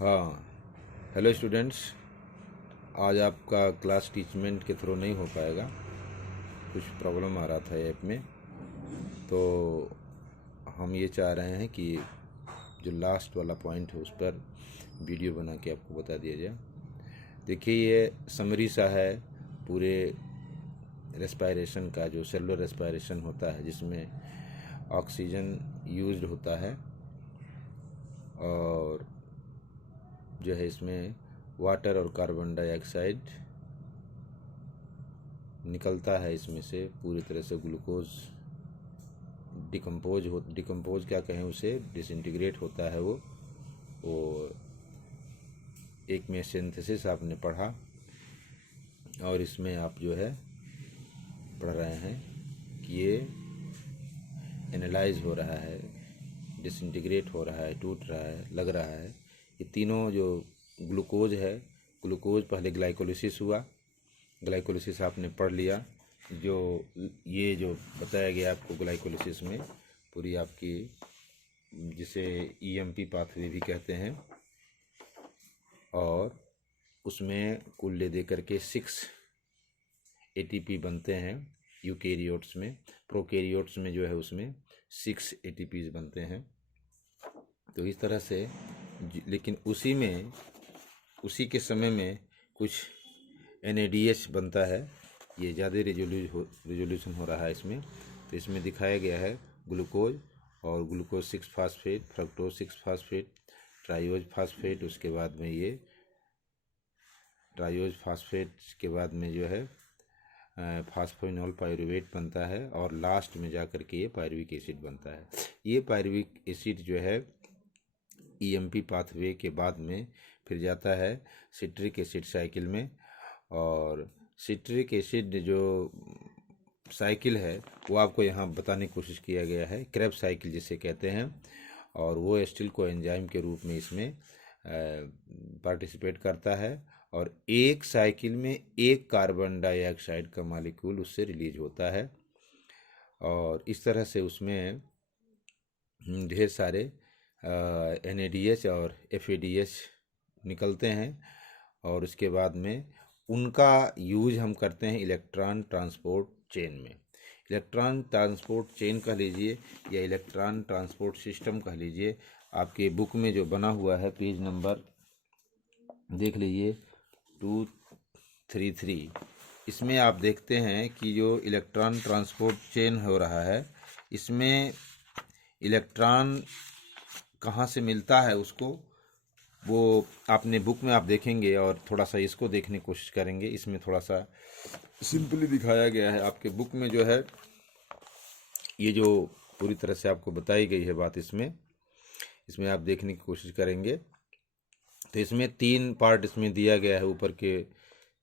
हाँ, hello students. आज आपका क्लास टीचमेंट के थ्रू नहीं हो पाएगा, कुछ प्रॉब्लम आ रहा था ऐप में। तो हम ये चाह रहे हैं कि जो लास्ट वाला पॉइंट है उस पर वीडियो बना के आपको बता दिया जाए। देखिए, ये समरी सा है पूरे रेस्पायरेशन का, जो सेलुलर रेस्पायरेशन होता है जिसमें ऑक्सीजन यूज्ड होता है और जो है इसमें वाटर और कार्बन डाइऑक्साइड निकलता है। इसमें से पूरी तरह से ग्लूकोज डिकम्पोज क्या कहें उसे, डिसइंटीग्रेट होता है वो एक में सिंथेसिस आपने पढ़ा और इसमें आप जो है पढ़ रहे हैं कि ये एनालाइज हो रहा है, डिसइंटीग्रेट हो रहा है, टूट रहा है, लग रहा है। ये तीनों जो ग्लूकोज है, ग्लूकोज पहले ग्लाइकोलिसिस हुआ, ग्लाइकोलिसिस आपने पढ़ लिया। जो ये जो बताया गया आपको ग्लाइकोलिसिस में पूरी आपकी, जिसे ईएमपी पाथवे भी कहते हैं, और उसमें कुल ले दे करके 6 एटीपी बनते हैं यूकेरियोट्स में। प्रोकैरियोट्स में जो है उसमें 6 एटीपीज बनते हैं। तो इस तरह से, लेकिन उसी के समय में कुछ NADH बनता है। ये ज़्यादा रिजोल्यूशन हो रहा है इसमें। तो इसमें दिखाया गया है ग्लूकोज और glucose 6 phosphate, fructose 6 phosphate, triose phosphate, उसके बाद में ये ट्राइयोज फास्फेट के बाद में जो है फास्फोइनोल पायरुवेट बनता है और लास्ट में जाकर के ये पायरुविक एसिड बनता है। ये पायरुविक एसिड जो है EMP पाथवे के बाद में फिर जाता है सिट्रिक एसिड साइकिल में, और सिट्रिक एसिड जो साइकिल है वो आपको यहाँ बताने की कोशिश किया गया है, क्रेब साइकिल जिसे कहते हैं। और वो एस्टिल कोएंजाइम के रूप में इसमें पार्टिसिपेट करता है और एक साइकिल में एक कार्बन डाइऑक्साइड का मॉलिक्यूल उससे रिलीज होता है। और इस तरह से उसमें ढेर सारे NADH और FADH निकलते हैं और उसके बाद में उनका यूज हम करते हैं इलेक्ट्रॉन ट्रांसपोर्ट चेन में। इलेक्ट्रॉन ट्रांसपोर्ट चेन कह लीजिए या इलेक्ट्रॉन ट्रांसपोर्ट सिस्टम कह लीजिए। आपके बुक में जो बना हुआ है, पेज नंबर देख लीजिए 233, इसमें आप देखते हैं कि जो इलेक्ट्रॉन ट्रांसपोर्ट चेन हो रहा है, इसमें इलेक्ट्रॉन कहाँ से मिलता है उसको, वो आपने बुक में आप देखेंगे और थोड़ा सा इसको देखने की कोशिश करेंगे। इसमें थोड़ा सा सिंपली दिखाया गया है आपके बुक में, जो है ये जो पूरी तरह से आपको बताई गई है बात, इसमें आप देखने की कोशिश करेंगे तो इसमें 3 पार्ट इसमें दिया गया है। ऊपर के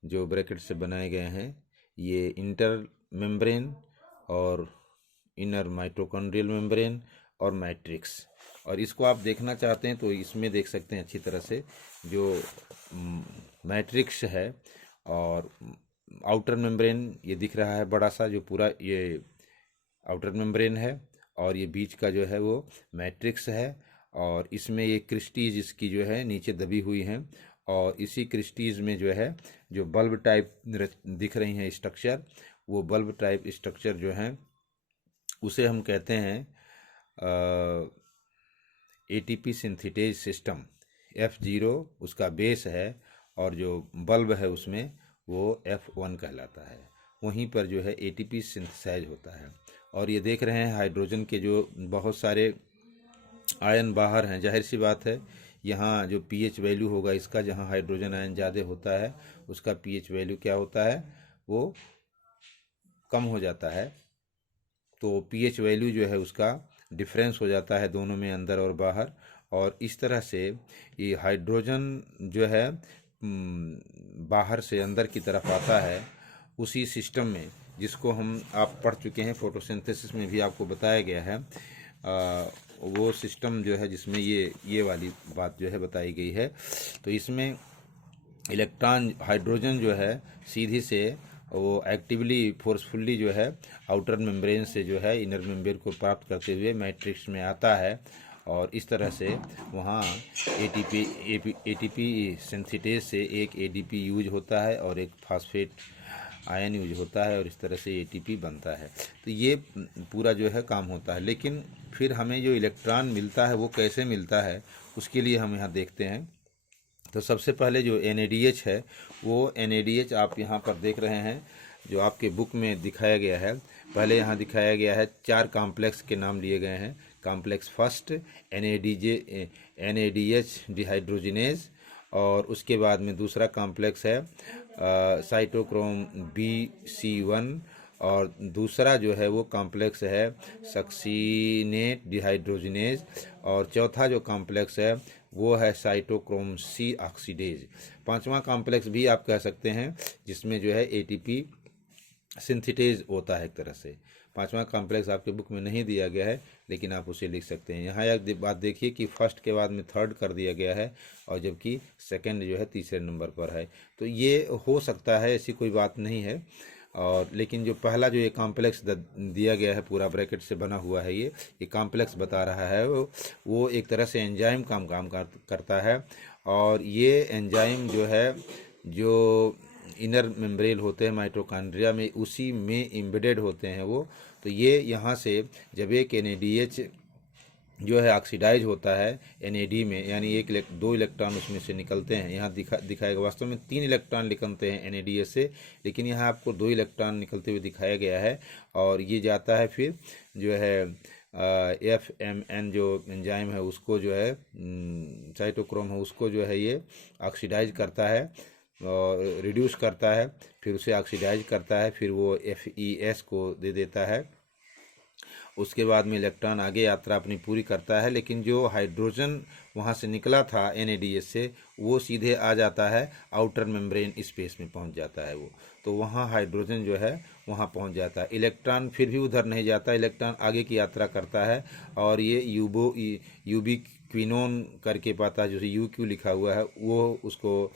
जो ब्रैकेट से बनाए गए हैं, ये इंटर मेम्ब्रेन और इनर माइटोकॉन्ड्रियल मेम्ब्रेन और मैट्रिक्स। और इसको आप देखना चाहते हैं तो इसमें देख सकते हैं अच्छी तरह से, जो मैट्रिक्स है और आउटर मेम्ब्रेन ये दिख रहा है बड़ा सा, जो पूरा ये आउटर मेम्ब्रेन है, और ये बीच का जो है वो मैट्रिक्स है। और इसमें ये क्रिस्टीज इसकी जो है नीचे दबी हुई हैं, और इसी क्रिस्टीज में जो है जो बल्ब टाइप दिख रही हैं स्ट्रक्चर, वो बल्ब टाइप स्ट्रक्चर जो है उसे हम कहते हैं ATP सिंथेटेज सिस्टम। F0 उसका बेस है और जो बल्ब है उसमें वो F1 कहलाता है। वहीं पर जो है ATP सिंथेसाइज होता है। और ये देख रहे हैं हाइड्रोजन के जो बहुत सारे आयन बाहर हैं। जाहिर सी बात है, यहाँ जो pH वैल्यू होगा इसका, जहाँ हाइड्रोजन आयन ज़्यादा होता है उसका pH वैल्यू क्या होता है, वो कम हो जाता है। तो pH वैल्यू जो है उसका डिफरेंस हो जाता है दोनों में, अंदर और बाहर। और इस तरह से ये हाइड्रोजन जो है बाहर से अंदर की तरफ आता है उसी सिस्टम में, जिसको हम आप पढ़ चुके हैं, फोटोसिंथेसिस में भी आपको बताया गया है। वो सिस्टम जो है जिसमें ये वाली बात जो है बताई गई है। तो इसमें इलेक्ट्रॉन, हाइड्रोजन जो है सीधी से वो एक्टिवली फोर्सफुल्ली जो है आउटर मेम्ब्रेन से जो है इनर मेम्ब्रेन को प्राप्त करते हुए मैट्रिक्स में आता है और इस तरह से वहाँ एटीपी सिंथेटेज से एक एडीपी यूज होता है और एक फास्फेट आयन यूज होता है और इस तरह से एटीपी बनता है। तो ये पूरा जो है काम होता है। लेकिन फिर हमें जो इलेक्ट्रॉन मिलता है वो कैसे मिलता है, उसके लिए हम यहाँ देखते हैं। तो सबसे पहले जो NADH है, वो NADH आप यहाँ पर देख रहे हैं, जो आपके बुक में दिखाया गया है। पहले यहाँ दिखाया गया है 4 कॉम्प्लेक्स के नाम लिए गए हैं। कॉम्प्लेक्स फर्स्ट NADH डिहाइड्रोजिनेज, और उसके बाद में दूसरा कॉम्प्लेक्स है साइटोक्रोम BC1, और दूसरा जो है वो कॉम्प्लेक्स है सक्सीनेट डिहाइड्रोजिनेज, और चौथा जो कॉम्प्लेक्स है वो है साइटोक्रोम C ऑक्सीडेज। पांचवा कॉम्प्लेक्स भी आप कह सकते हैं, जिसमें जो है एटीपी सिंथेटेज होता है एक तरह से। पांचवा कॉम्प्लेक्स आपके बुक में नहीं दिया गया है, लेकिन आप उसे लिख सकते हैं। यहाँ एक बात देखिए कि फर्स्ट के बाद में थर्ड कर दिया गया है, और जबकि सेकंड जो है तीसरे नंबर पर है। तो ये हो सकता है, ऐसी कोई बात नहीं है। और लेकिन जो पहला जो ये कॉम्प्लेक्स दिया गया है, पूरा ब्रैकेट से बना हुआ है, ये कॉम्प्लेक्स बता रहा है वो एक तरह से एंजाइम काम करता है। और ये एंजाइम जो है, जो इनर मेम्ब्रेन होते हैं माइटोकॉन्ड्रिया में, उसी में एम्बेडेड होते हैं वो। तो ये यहाँ से जब एक NADH जो है ऑक्सीडाइज होता है NAD में, यानी दो इलेक्ट्रॉन उसमें से निकलते हैं। यहाँ दिखाएगा वास्तव में 3 इलेक्ट्रॉन निकलते हैं NADH से, लेकिन यहाँ आपको 2 इलेक्ट्रॉन निकलते हुए दिखाया गया है। और ये जाता है फिर जो है FMN जो एंजाइम है उसको जो है साइटोक्रोम है उसको जो है ये ऑक्सीडाइज करता है और रिड्यूस करता है, फिर उसे ऑक्सीडाइज करता है, फिर वो FeS को दे देता है। उसके बाद में इलेक्ट्रॉन आगे यात्रा अपनी पूरी करता है, लेकिन जो हाइड्रोजन वहाँ से निकला था NADH से, वो सीधे आ जाता है आउटर मेम्ब्रेन स्पेस में पहुँच जाता है वो। तो वहाँ हाइड्रोजन जो है वहाँ पहुँच जाता है। इलेक्ट्रॉन फिर भी उधर नहीं जाता, इलेक्ट्रॉन आगे की यात्रा करता है, और ये यूबिक्विनोन करके पाता है, जो UQ लिखा हुआ है, वो उसको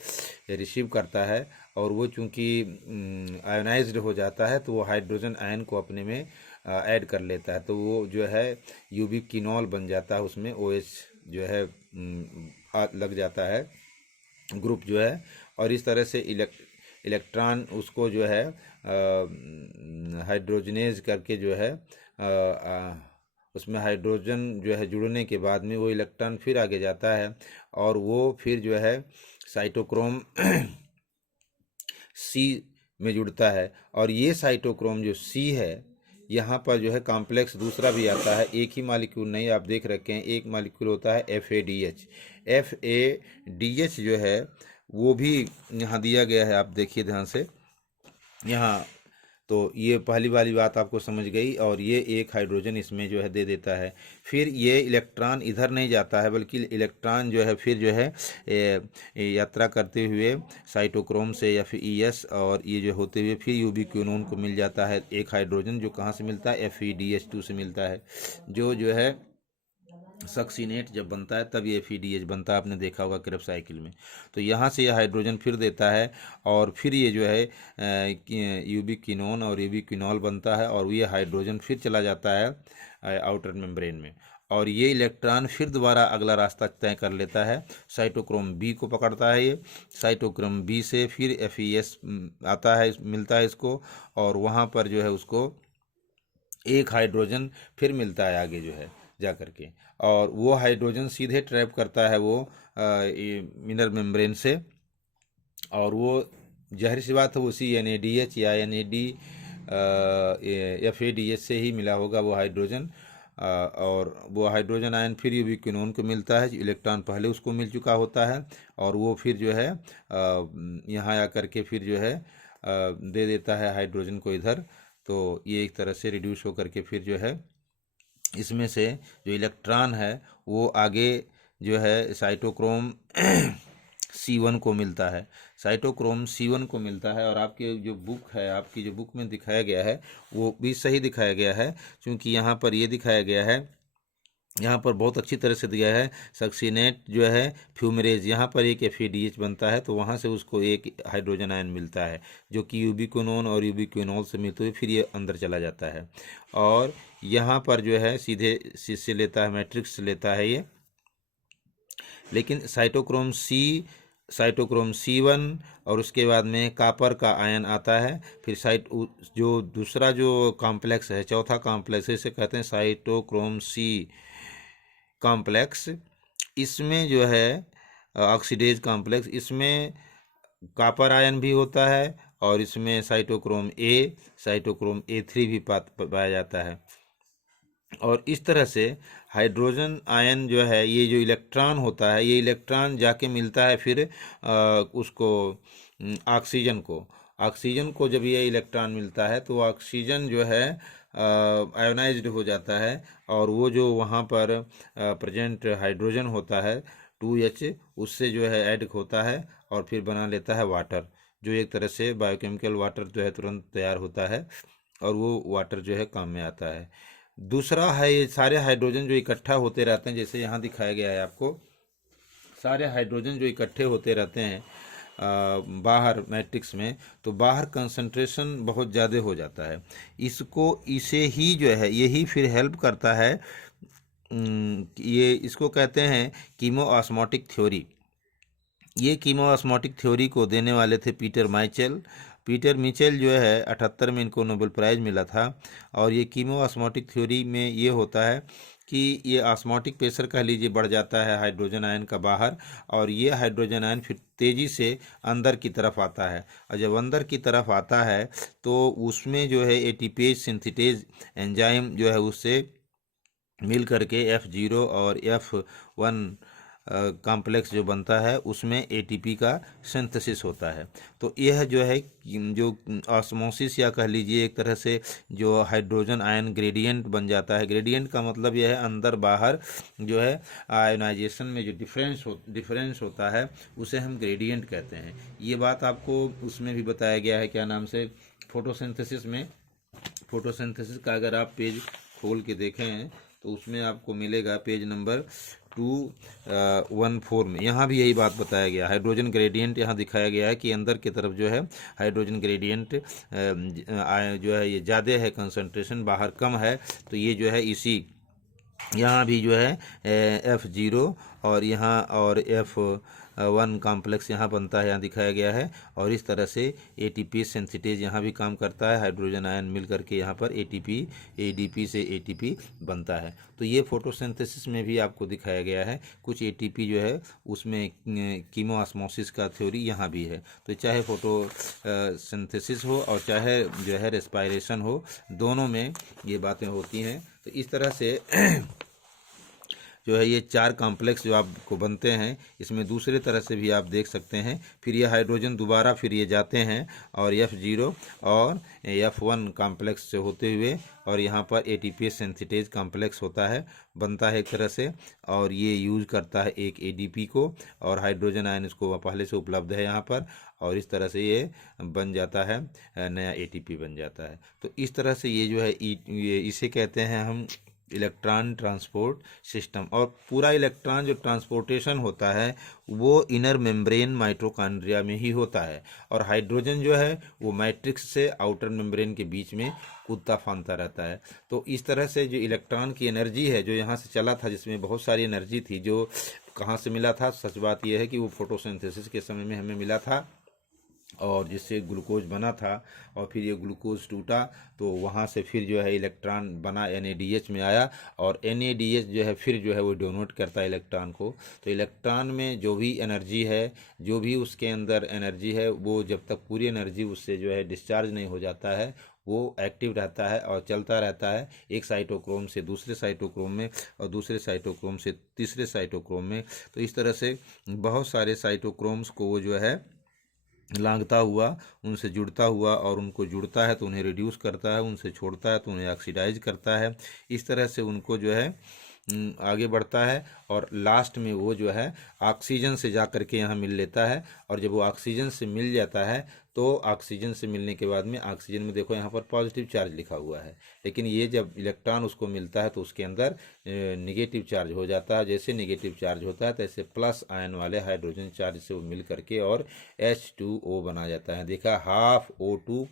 रिसीव करता है। और वो चूँकि आयोनाइज्ड हो जाता है, तो वो हाइड्रोजन आयन को अपने में ऐड कर लेता है। तो वो जो है यूबिक्विनोल बन जाता है, उसमें OH जो है लग जाता है ग्रुप जो है। और इस तरह से इलेक्ट्रॉन उसको जो है हाइड्रोजनेज करके जो है उसमें हाइड्रोजन जो है जुड़ने के बाद में वो इलेक्ट्रॉन फिर आगे जाता है, और वो फिर जो है साइटोक्रोम C में जुड़ता है। और ये साइटोक्रोम जो C है, यहाँ पर जो है कॉम्प्लेक्स दूसरा भी आता है, एक ही मॉलिक्यूल नहीं, आप देख रखे हैं, एक मॉलिक्यूल होता है FADH। FADH जो है वो भी यहाँ दिया गया है, आप देखिए ध्यान से यहाँ। तो ये पहली वाली बात आपको समझ गई, और ये एक हाइड्रोजन इसमें जो है दे देता है। फिर ये इलेक्ट्रॉन इधर नहीं जाता है, बल्कि इलेक्ट्रॉन जो है फिर जो है यात्रा करते हुए साइटोक्रोम से या फिर ES, और ये जो होते हुए फिर यूबिक्विनोन को मिल जाता है एक हाइड्रोजन, जो कहाँ से मिलता है FeDH2 से मिलता है। जो है सक्सीनेट जब बनता है तब ये FeDH बनता है, आपने देखा होगा क्रेब्स साइकिल में। तो यहाँ से ये हाइड्रोजन फिर देता है, और फिर ये जो है यूबिक्विनोन और यूबिक्विनॉल बनता है, और ये हाइड्रोजन फिर चला जाता है आउटर मेम्ब्रेन में। और ये इलेक्ट्रॉन फिर दोबारा अगला रास्ता तय कर लेता है, साइटोक्रोम B को पकड़ता है। ये साइटोक्रोम B से फिर FeS आता है, मिलता है इसको, और वहाँ पर जो है उसको एक हाइड्रोजन फिर मिलता है आगे जो है जा करके, और वो हाइड्रोजन सीधे ट्रैप करता है वो इनर मेम्ब्रेन से, और वो जाहिर सी बात है उसी NADH या FADH से ही मिला होगा वो हाइड्रोजन। और वो हाइड्रोजन आयन फिर यूबिक्विनोन को मिलता है, इलेक्ट्रॉन पहले उसको मिल चुका होता है, और वो फिर जो है यहाँ आकर के फिर जो है दे देता है हाइड्रोजन को इधर। तो ये एक तरह से रिड्यूस होकर के फिर जो है इसमें से जो इलेक्ट्रॉन है वो आगे जो है साइटोक्रोम C1 को मिलता है, साइटोक्रोम C1 को मिलता है। और आपके जो बुक है, आपकी जो बुक में दिखाया गया है वो भी सही दिखाया गया है, क्योंकि यहाँ पर ये दिखाया गया है यहाँ पर बहुत अच्छी तरह से दिया है। सक्सीनेट जो है फ्यूमरेज, यहाँ पर एक FADH बनता है, तो वहाँ से उसको एक हाइड्रोजन आयन मिलता है जो कि यूबिक्विनोन और यूबिक्विनोल से मिलते हुए फिर ये अंदर चला जाता है। और यहाँ पर जो है सीधे से लेता है, मैट्रिक्स से लेता है ये। लेकिन साइटोक्रोम C1 और उसके बाद में कापर का आयन आता है। फिर जो दूसरा जो कॉम्प्लेक्स है, चौथा कॉम्प्लेक्स है, इसे कहते हैं साइटोक्रोम C कॉम्प्लेक्स। इसमें जो है ऑक्सीडेज कॉम्प्लेक्स, इसमें कापर आयन भी होता है और इसमें साइटोक्रोम A3 भी पाया जाता है। और इस तरह से हाइड्रोजन आयन जो है, ये जो इलेक्ट्रॉन होता है, ये इलेक्ट्रॉन जाके मिलता है फिर उसको ऑक्सीजन को जब ये इलेक्ट्रॉन मिलता है तो ऑक्सीजन जो है आयोनाइज्ड हो जाता है, और वो जो वहाँ पर प्रेजेंट हाइड्रोजन होता है 2H, उससे जो है ऐड होता है और फिर बना लेता है वाटर, जो एक तरह से बायोकेमिकल वाटर जो है तुरंत तैयार होता है, और वो वाटर जो है काम में आता है। दूसरा है, ये सारे हाइड्रोजन जो इकट्ठा होते रहते हैं, जैसे यहाँ दिखाया गया है आपको, सारे हाइड्रोजन जो इकट्ठे होते रहते हैं बाहर मैट्रिक्स में, तो बाहर कंसंट्रेशन बहुत ज़्यादा हो जाता है। इसे ही जो है, यही फिर हेल्प करता है। ये इसको कहते हैं कीमोऑस्मोटिक थ्योरी। ये कीमोऑस्मोटिक थ्योरी को देने वाले थे पीटर मिचेल जो है 78 में इनको नोबेल प्राइज़ मिला था। और ये कीमोऑस्मोटिक थ्योरी में ये होता है कि ये ऑस्मोटिक प्रेशर कह लीजिए बढ़ जाता है हाइड्रोजन आयन का बाहर, और ये हाइड्रोजन आयन फिर तेज़ी से अंदर की तरफ आता है, और जब अंदर की तरफ आता है तो उसमें जो है एटीपेज सिंथेटेज एंजाइम जो है उससे मिल करके F0 और F1 कॉम्प्लेक्स जो बनता है, उसमें ATP का सिंथेसिस होता है। तो यह जो है जो ऑस्मोसिस या कह लीजिए एक तरह से जो हाइड्रोजन आयन ग्रेडियंट बन जाता है। ग्रेडियंट का मतलब यह है अंदर बाहर जो है आयोनाइजेशन में जो डिफरेंस होता है उसे हम ग्रेडियंट कहते हैं। ये बात आपको उसमें भी बताया गया है, क्या नाम से, फोटोसिंथेसिस में। फोटोसिंथेसिस का अगर आप पेज खोल के देखें तो उसमें आपको मिलेगा पेज नंबर 214 में। यहाँ भी यही बात बताया गया, हाइड्रोजन ग्रेडियंट यहाँ दिखाया गया है कि अंदर की तरफ जो है हाइड्रोजन ग्रेडियंट जो है ये ज़्यादा है, कंसंट्रेशन बाहर कम है। तो ये जो है इसी यहाँ भी जो है F0 और यहाँ और F1 कॉम्प्लेक्स यहाँ बनता है, यहाँ दिखाया गया है। और इस तरह से ATP सिंथेटेज यहाँ भी काम करता है, हाइड्रोजन आयन मिल करके यहाँ पर ADP से ATP बनता है। तो ये फोटोसिंथेसिस में भी आपको दिखाया गया है। कुछ ATP जो है उसमें कीमोऑस्मोसिस का थ्योरी यहाँ भी है। तो चाहे फोटोसिंथेसिस हो और चाहे जो है रेस्पायरेशन हो, दोनों में ये बातें होती हैं। तो इस तरह से जो है ये 4 कॉम्प्लेक्स जो आपको बनते हैं, इसमें दूसरे तरह से भी आप देख सकते हैं। फिर ये हाइड्रोजन दोबारा फिर ये जाते हैं और F0 और F1 कॉम्प्लेक्स से होते हुए, और यहाँ पर ATP सिंथेटेज कॉम्प्लेक्स होता है, बनता है एक तरह से, और ये यूज़ करता है एक ADP को, और हाइड्रोजन आयन इसको पहले से उपलब्ध है यहाँ पर, और इस तरह से ये बन जाता है, नया ATP बन जाता है। तो इस तरह से ये जो है इसे कहते हैं हम इलेक्ट्रॉन ट्रांसपोर्ट सिस्टम। और पूरा इलेक्ट्रॉन जो ट्रांसपोर्टेशन होता है वो इनर मेम्ब्रेन माइटोकॉन्ड्रिया में ही होता है, और हाइड्रोजन जो है वो मैट्रिक्स से आउटर मेम्ब्रेन के बीच में कूदता फांदता रहता है। तो इस तरह से जो इलेक्ट्रॉन की एनर्जी है जो यहाँ से चला था, जिसमें बहुत सारी एनर्जी थी, जो कहाँ से मिला था, सच बात यह है कि वो फोटोसिंथेसिस के समय में हमें मिला था, और जिससे ग्लूकोज बना था, और फिर ये ग्लूकोज टूटा तो वहाँ से फिर जो है इलेक्ट्रॉन बना NADH में आया, और NADH जो है फिर जो है वो डोनेट करता है इलेक्ट्रॉन को। तो इलेक्ट्रॉन में जो भी एनर्जी है, जो भी उसके अंदर एनर्जी है, वो जब तक पूरी एनर्जी उससे जो है डिस्चार्ज नहीं हो जाता है, वो एक्टिव रहता है और चलता रहता है, एक साइटोक्रोम से दूसरे साइटोक्रोम में, और दूसरे साइटोक्रोम से तीसरे साइटोक्रोम में। तो इस तरह से बहुत सारे साइटोक्रोम्स को वो जो है लांघता हुआ, उनसे जुड़ता हुआ, और उनको जुड़ता है तो उन्हें रिड्यूस करता है, उनसे छोड़ता है तो उन्हें ऑक्सीडाइज करता है। इस तरह से उनको जो है आगे बढ़ता है और लास्ट में वो जो है ऑक्सीजन से जा करके यहाँ मिल लेता है। और जब वो ऑक्सीजन से मिल जाता है तो ऑक्सीजन से मिलने के बाद में ऑक्सीजन में देखो यहाँ पर पॉजिटिव चार्ज लिखा हुआ है, लेकिन ये जब इलेक्ट्रॉन उसको मिलता है तो उसके अंदर निगेटिव चार्ज हो जाता है। जैसे निगेटिव चार्ज होता है तैसे प्लस आयन वाले हाइड्रोजन चार्ज से वो मिल करके और H2O बना जाता है। देखा, हाफ O2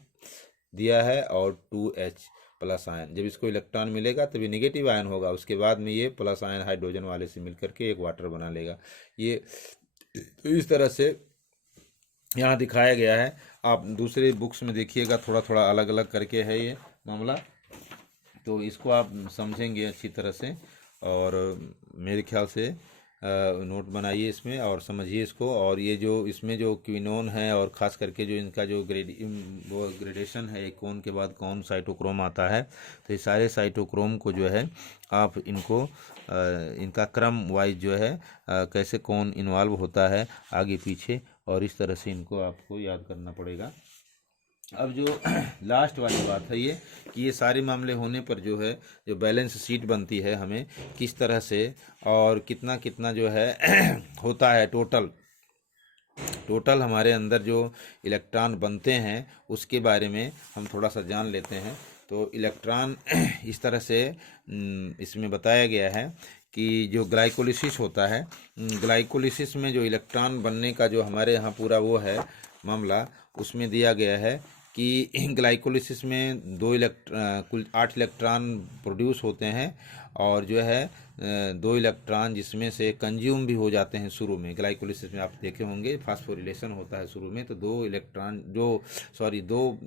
दिया है और 2H प्लस आयन। जब इसको इलेक्ट्रॉन मिलेगा तभी नेगेटिव आयन होगा, उसके बाद में ये प्लस आयन हाइड्रोजन वाले से मिल करके एक वाटर बना लेगा। ये तो इस तरह से यहाँ दिखाया गया है। आप दूसरे बुक्स में देखिएगा, थोड़ा थोड़ा अलग अलग करके है ये मामला, तो इसको आप समझेंगे अच्छी तरह से। और मेरे ख्याल से नोट बनाइए इसमें और समझिए इसको। और ये जो इसमें जो क्विनोन है और ख़ास करके जो इनका जो वो ग्रेडेशन है, एक कौन के बाद कौन साइटोक्रोम आता है, तो ये सारे साइटोक्रोम को जो है आप इनको इनका क्रम वाइज जो है कैसे कौन इन्वॉल्व होता है आगे पीछे, और इस तरह से इनको आपको याद करना पड़ेगा। अब जो लास्ट वाली बात है ये कि ये सारे मामले होने पर जो है जो बैलेंस शीट बनती है हमें किस तरह से और कितना कितना जो है होता है टोटल हमारे अंदर जो इलेक्ट्रॉन बनते हैं उसके बारे में हम थोड़ा सा जान लेते हैं। तो इलेक्ट्रॉन इस तरह से इसमें बताया गया है कि जो ग्लाइकोलिसिस होता है, ग्लाइकोलिसिस में जो इलेक्ट्रॉन बनने का जो हमारे यहाँ पूरा वो है मामला, उसमें दिया गया है कि ग्लाइकोलिसिस में कुल 8 इलेक्ट्रॉन प्रोड्यूस होते हैं और जो है 2 इलेक्ट्रॉन जिसमें से कंज्यूम भी हो जाते हैं। शुरू में ग्लाइकोलिसिस में आप देखे होंगे फास्फोरिलेशन होता है शुरू में, तो 2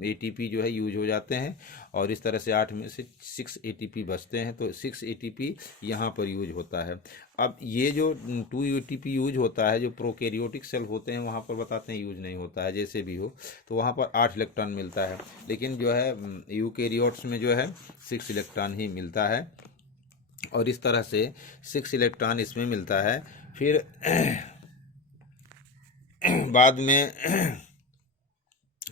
ATP जो है यूज हो जाते हैं और इस तरह से 8 में से 6 ATP बचते हैं, तो 6 ATP यहाँ पर यूज होता है। अब ये जो 2 ATP यूज होता है जो प्रोकैरियोटिक सेल होते हैं वहाँ पर बताते हैं यूज नहीं होता है, जैसे भी हो, तो वहाँ पर 8 इलेक्ट्रॉन मिलता है, लेकिन जो है यूकैरियोट्स में जो है 6 इलेक्ट्रॉन ही मिलता है। और इस तरह से 6 इलेक्ट्रॉन इसमें मिलता है। फिर बाद में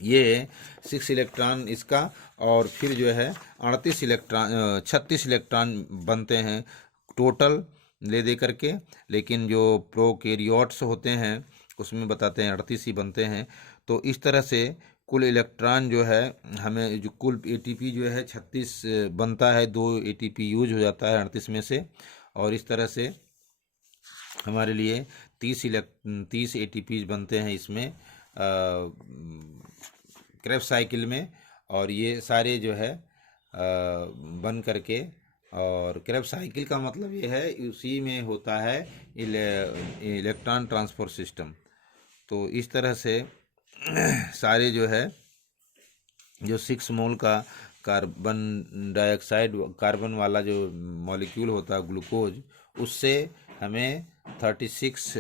ये 6 इलेक्ट्रॉन इसका और फिर जो है 36 इलेक्ट्रॉन बनते हैं टोटल ले दे करके, लेकिन जो प्रोकैरियोट्स होते हैं उसमें बताते हैं 38 ही बनते हैं। तो इस तरह से कुल इलेक्ट्रॉन जो है हमें जो कुल ATP जो है 36 बनता है, 2 ATP यूज हो जाता है 38 में से, और इस तरह से हमारे लिए 30 ATP बनते हैं इसमें क्रेब्स साइकिल में। और ये सारे जो है बन करके, और क्रेब्स साइकिल का मतलब ये है उसी में होता है इलेक्ट्रॉन ट्रांसपोर्ट सिस्टम। तो इस तरह से सारे जो है जो 6 मोल का कार्बन डाइऑक्साइड कार्बन वाला जो मॉलिक्यूल होता है ग्लूकोज, उससे हमें 36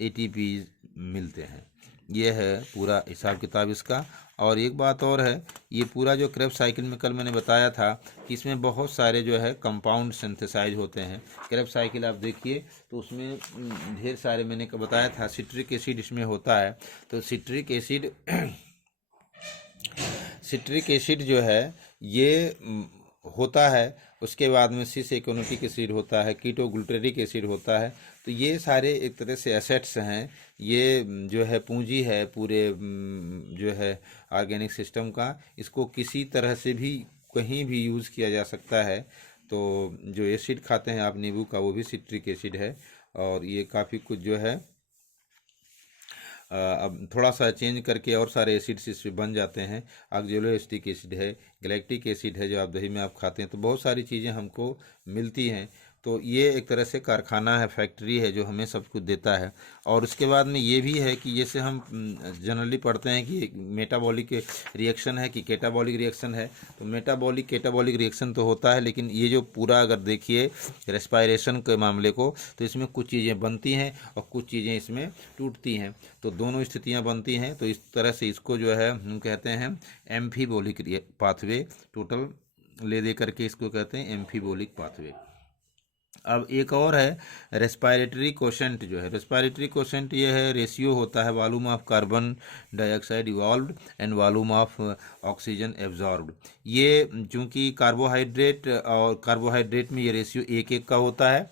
ATP मिलते हैं। ये है पूरा हिसाब किताब इसका। और एक बात और है, ये पूरा जो क्रेब्स साइकिल में कल मैंने बताया था कि इसमें बहुत सारे जो है कंपाउंड सिंथेसाइज होते हैं। क्रेब्स साइकिल आप देखिए तो उसमें ढेर सारे मैंने बताया था, सिट्रिक एसिड इसमें होता है। तो सिट्रिक एसिड जो है ये होता है, उसके बाद में सिस एक्टिक एसिड होता है, कीटोग्लूटेरिक एसिड होता है। तो ये सारे एक तरह से एसेट्स हैं, ये जो है पूंजी है पूरे जो है ऑर्गेनिक सिस्टम का। इसको किसी तरह से भी कहीं भी यूज़ किया जा सकता है। तो जो एसिड खाते हैं आप नींबू का, वो भी सिट्रिक एसिड है। और ये काफ़ी कुछ जो है अब थोड़ा सा चेंज करके और सारे एसिड्स इसमें बन जाते हैं। ऑक्जेलोएसिटिक एसिड है, गैलेक्टिक एसिड है जो आप दही में आप खाते हैं। तो बहुत सारी चीज़ें हमको मिलती हैं। तो ये एक तरह से कारखाना है, फैक्ट्री है जो हमें सब कुछ देता है। और उसके बाद में ये भी है कि जैसे हम जनरली पढ़ते हैं कि मेटाबॉलिक रिएक्शन है कि कैटाबॉलिक रिएक्शन है। तो मेटाबॉलिक कैटाबॉलिक रिएक्शन तो होता है, लेकिन ये जो पूरा अगर देखिए रेस्पायरेशन के मामले को, तो इसमें कुछ चीज़ें बनती हैं और कुछ चीज़ें इसमें टूटती हैं। तो दोनों स्थितियाँ बनती हैं। तो इस तरह से इसको जो है हम कहते हैं एम्फीबोलिक पाथवे। टोटल ले दे करके इसको कहते हैं एम्फीबोलिक पाथवे। अब एक और है रेस्पिरेटरी कोशेंट। जो है रेस्पिरेटरी कोशेंट, ये है रेशियो होता है volume of carbon dioxide evolved and volume of oxygen absorbed. ये चूंकि कार्बोहाइड्रेट और कार्बोहाइड्रेट में ये रेशियो 1:1 का होता है,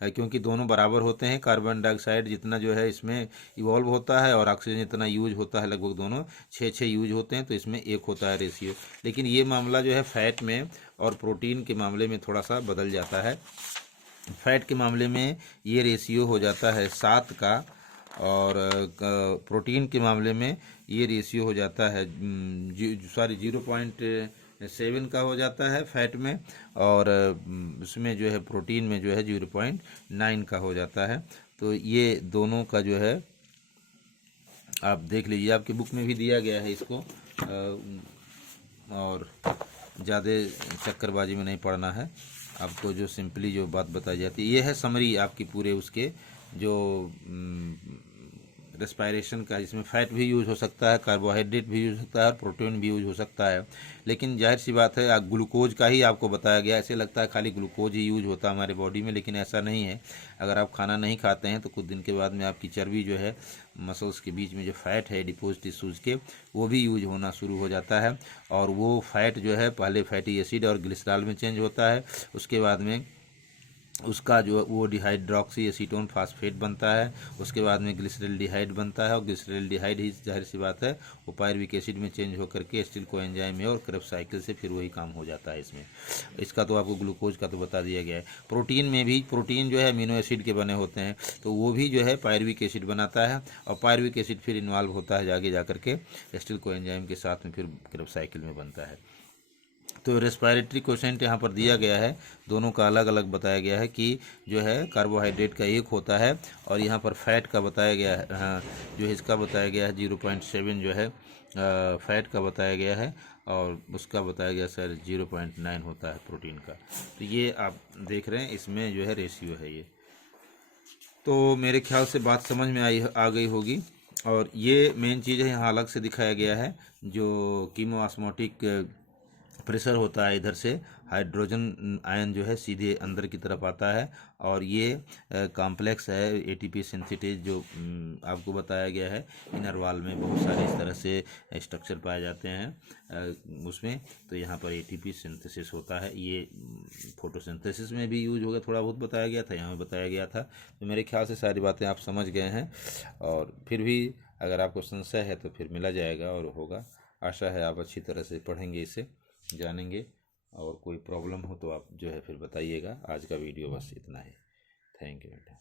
क्योंकि दोनों बराबर होते हैं। कार्बन डाइऑक्साइड जितना जो है इसमें इवॉल्व होता है और ऑक्सीजन जितना यूज होता है, लगभग दोनों 6-6 यूज होते हैं, तो इसमें 1 होता है रेशियो। लेकिन ये मामला जो है फैट में और प्रोटीन के मामले में थोड़ा सा बदल जाता है। फैट के मामले में ये रेशियो हो जाता है 7 का, और प्रोटीन के मामले में ये रेशियो हो जाता है 0.7 का हो जाता है फैट में, और उसमें जो है प्रोटीन में जो है 0.9 का हो जाता है। तो ये दोनों का जो है आप देख लीजिए, आपकी बुक में भी दिया गया है इसको, और ज़्यादा चक्करबाजी में नहीं पड़ना है आपको। जो सिंपली जो बात बताई जाती है, ये है समरी आपकी पूरे उसके जो रेस्पिरेशन का, जिसमें फैट भी यूज हो सकता है, कार्बोहाइड्रेट भी यूज हो सकता है और प्रोटीन भी यूज हो सकता है। लेकिन जाहिर सी बात है ग्लूकोज का ही आपको बताया गया। ऐसे लगता है खाली ग्लूकोज ही यूज होता है हमारे बॉडी में, लेकिन ऐसा नहीं है। अगर आप खाना नहीं खाते हैं तो कुछ दिन के बाद में आपकी चर्बी जो है, मसल्स के बीच में जो फैट है डिपोज टिश्यूज के, वो भी यूज होना शुरू हो जाता है। और वो फैट जो है पहले फैटी एसिड और ग्लिसरॉल में चेंज होता है, उसके बाद में उसका जो वो डिहाइड्रोक्सी एसीटोन फास्फेट बनता है, उसके बाद में ग्लिसरल्डिहाइड बनता है, और ग्लिसरल्डिहाइड ही जाहिर सी बात है वो पायरुविक एसिड में चेंज होकर के एसिटिल कोएंजाइम में और क्रेब्स साइकिल से फिर वही काम हो जाता है इसमें। इसका तो आपको ग्लूकोज का तो बता दिया गया है। प्रोटीन में भी, प्रोटीन जो है अमीनो एसिड के बने होते हैं, तो वो भी जो है पायरुविक एसिड बनाता है, और पायरुविक एसिड फिर इन्वॉल्व होता है आगे जा करके एसिटिल कोएंजाइम के साथ में, फिर क्रेब्स साइकिल में बनता है। तो रेस्पिरेटरी कोशेंट यहाँ पर दिया गया है, दोनों का अलग अलग बताया गया है कि जो है कार्बोहाइड्रेट का 1 होता है, और यहाँ पर फैट का बताया गया है, हाँ, जो इसका बताया गया है 0.7 जो है फैट का बताया गया है, और उसका बताया गया सर 0.9 होता है प्रोटीन का। तो ये आप देख रहे हैं, इसमें जो है रेशियो है ये। तो मेरे ख्याल से बात समझ में आ गई होगी। और ये मेन चीज़ है, यहाँ अलग से दिखाया गया है जो कीमोऑस्मोटिक प्रेशर होता है, इधर से हाइड्रोजन आयन जो है सीधे अंदर की तरफ आता है, और ये कॉम्प्लेक्स है एटीपी सिंथेटेज जो आपको बताया गया है। इनर वॉल में बहुत सारे इस तरह से स्ट्रक्चर पाए जाते हैं उसमें। तो यहाँ पर एटीपी सिंथेसिस होता है, ये फोटोसिंथेसिस में भी यूज होगा, थोड़ा बहुत बताया गया था, यहाँ बताया गया था। तो मेरे ख्याल से सारी बातें आप समझ गए हैं, और फिर भी अगर आपको संशय है तो फिर मिला जाएगा और होगा। आशा है आप अच्छी तरह से पढ़ेंगे, इसे जानेंगे, और कोई प्रॉब्लम हो तो आप जो है फिर बताइएगा। आज का वीडियो बस इतना ही। थैंक यू बेटा।